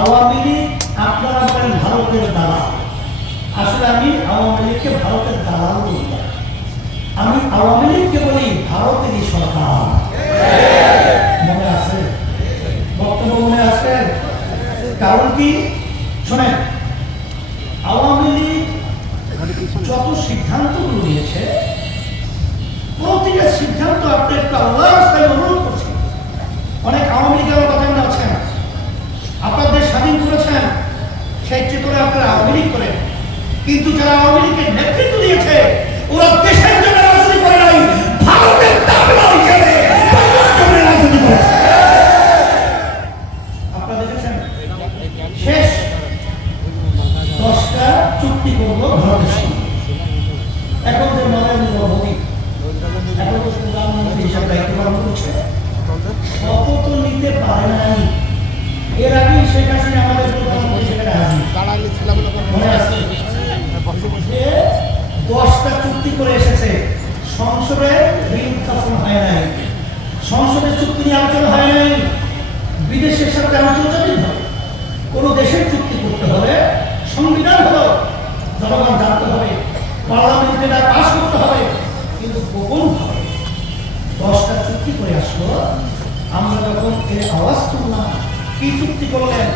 আওয়ামী লীগ আপনারা বলেন ভারতের দালাল। আসলে আমি আওয়ামী লীগকে ভারতের দালাল বলি। আমি আওয়ামী লীগকে বলি ভারতেরই সরকার। মনে আছে? বক্তব্য মনে আছে? কারণ কি? শোনেন, আওয়ামী লীগ যত সিদ্ধান্তগুলো নিয়েছে, প্রতিটা সিদ্ধান্ত আপনি একটু রাস্তায় অনুরোধ করছি অনেক আওয়ামী লীগের কথা মনে আছেন আপনাদের স্বাধীন করেছেন সেই করে আপনারা আওয়ামী লীগ করেন কিন্তু যারা আওয়ামী লীগের নেতৃত্ব দিয়েছে, ওরা দেশের জন্য রাজনীতি করে নাই, ভারতের দাবলা হিসেবে রাজনীতি করেছে আপনারা দেখেছেন? শেষ দশটা চুক্তি করল ভারতের সঙ্গে। এখন যে নরেন্দ্র মোদী, এখন তো প্রধানমন্ত্রী হিসাবে দায়িত্ব পালন করছে, শপথ নিতে পারে নাই। এর আগেই শেখ হাসিনা আমাদের প্রধানমন্ত্রী সেখানে হাজির মনে আছে দশটা চুক্তি করে এসেছে। সংসদে বিল উত্থাপন হয় নাই। সংসদের চুক্তি নিয়ে আলোচনা হয় নাই। বিদেশের সাথে আলোচনা হবে। কোনো দেশের চুক্তি করতে হলে সংবিধান হলো, জনগণ জানতে হবে, পার্লামেন্টে তা পাশ করতে হবে, কিন্তু গোপন দশটা চুক্তি করে আসলো। আমরা যখন এর আওয়াজ তুললাম, কি চুক্তি করলেন,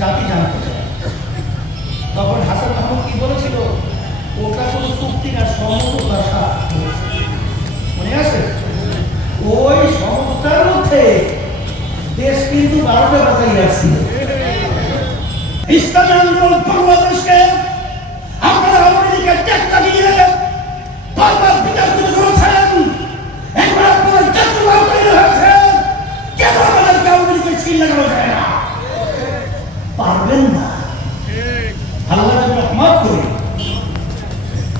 জাতি জানতে চায়। তখন হাসান মাহমুদ কি বলেছিল? ওটা কোনো চুক্তি না সমঝোতা মনে আছে? ওই সমঝোতার মধ্যে দেশ কিন্তু বারোটা বাজাই রাখছিল। ইসলামী আন্দোলন বাংলাদেশকে আপনারা আমেরিকার টেক্কা দিয়ে বারবার বিতাড়িত করেছেন এখন আপনারা জাতীয় তৈরি হয়েছেন কেন আমাদেরকে আমেরিকায় ছিল লাগানো যায় না পারবেন না আল্লাহ যদি রহমত করে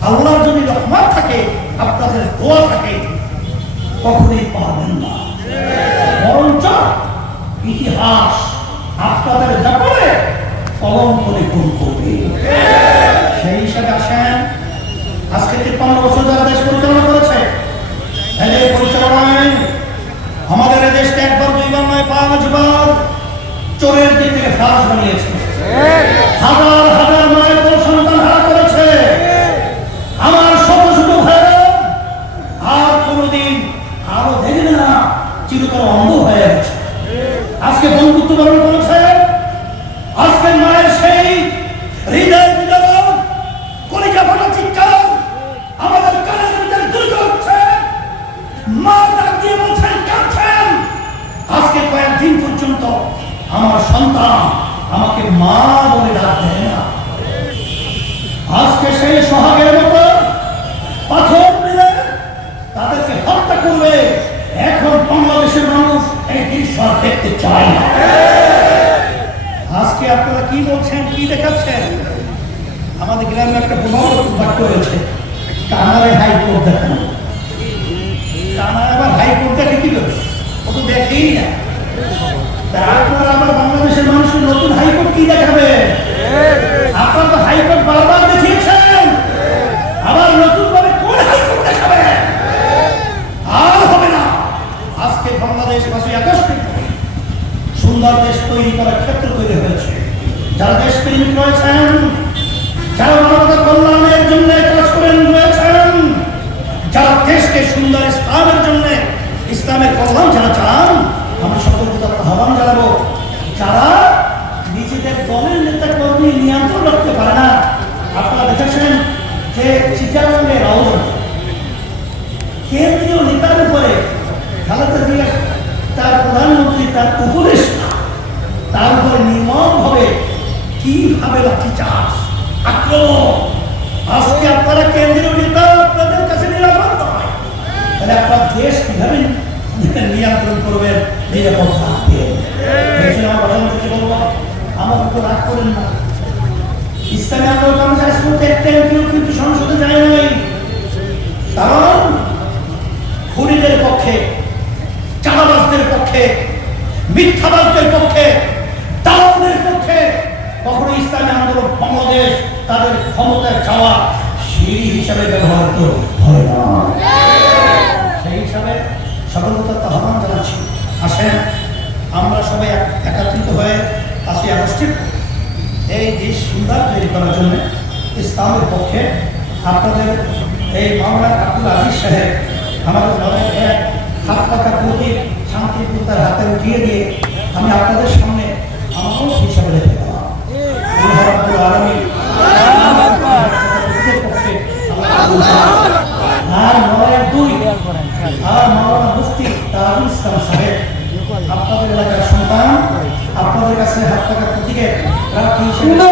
আল্লাহর যদি রহমত থাকে আপনাদের দোয়া থাকে কখনোই পারবেন না। বরঞ্চ ইতিহাস আপনাদের ব্যাপারে কলঙ্ক লিখন করবে। সেই হিসাবে আসেন। আজকে তিপ্পান্ন বছর যারা দেশ পরিচালনা করেছে এদের পরিচালনায় আমাদের দেশকে একবার, দুইবার নয়, পাঁচবার চোরের দিক থেকে ফাঁস বানিয়েছে। হাজার আজকে বন্ধুত্ব বরণ করেছে আজকে মায়ের সেই হৃদয় বিতরণ কলিকা ফাটা চিৎকার আমাদের কানের ভিতরে দ্রুত হচ্ছে মা ডাক দিয়ে বলছেন, কাঁদছেন? আজকে কয়েকদিন পর্যন্ত আমার সন্তান আমাকে মা বলে ডাক দেয় না। আর দেখতে চাই। আজকে আপনারা কি বলছেন, কি দেখাচ্ছেন? আমাদের গ্রামে একটা প্রভাব বাক্য রয়েছে কানারে হাইকোর্ট দেখানো। কানার আবার হাইকোর্ট দেখে কি করে? ও তো দেখেই না। তা আপনারা আবার বাংলাদেশের মানুষের নতুন হাইকোর্ট কি দেখাবে আপনারা তো হাইকোর্ট বারবার দেখিয়েছেন আবার নতুন ভাবে কোন হাইকোর্ট দেখাবে আর হবে না আজকে বাংলাদেশ পাঁচই আগস্ট সুন্দর দেশ তৈরি করার ক্ষেত্র তৈরি হয়েছে যারা দেশ প্রেমিক রয়েছেন যারা মানবতা কল্যাণের জন্য কাজ করেন রয়েছেন যারা দেশকে সুন্দর ইসলামের জন্য ইসলামের কল্যাণ যারা চান আমি সকলকে আহ্বান জানাব। যারা নিজেদের দলের নেতা কর্মী নিয়ন্ত্রণ রাখতে পারে না, আপনারা দেখেছেন যে চিটাগাঙ্গে রাউজন কেন্দ্রীয় নেতার উপরে খালেদা তার প্রধানমন্ত্রী, তার উপদেষ্টা, তার উপরে নির্মম ভাবে কীভাবে লাঠি চাষ আক্রমণ, আজকে আপনারা কেন্দ্রীয় নেতা আপনাদের কাছে নিরাপদ নয়। তাহলে আপনার দেশ কীভাবে নিয়ন্ত্রণ করবেন, নিরাপদ এই আমার আমার উপর রাগ করেন না। ইসলামী আন্দোলন আজ পর্যন্ত একটা এমপিও কিন্তু সংসদে যায় নাই। কারণ খুনিদের পক্ষে, চাঁদাবাজদের পক্ষে, মিথ্যাবাজদের পক্ষে, দালালদের পক্ষে কখনো ইসলামী আন্দোলন বাংলাদেশ তাদের ক্ষমতায় যাওয়া সিঁড়ি হিসাবে ব্যবহৃত হয় না সেই হিসাবে সকলকে আহ্বান জানাচ্ছি আসেন আমরা সবাই এক- একত্রিত হয়ে পাঁচই আগস্টের এই দেশ সুন্দর তৈরি করার জন্য ইসলামের পক্ষে আপনাদের এই মামলা আব্দুল আজিজ সাহেব আমাদের দলের এক হাত পাকা প্রতীক শান্তিপুতার হাতে উঠিয়ে দিয়ে আমি আপনাদের সামনে আমার হিসাবে রেখে সাহেব, আপনাদের এলাকার সন্তান, আপনাদের কাছে হাত পাকা প্রতীকে প্রার্থী হিসেবে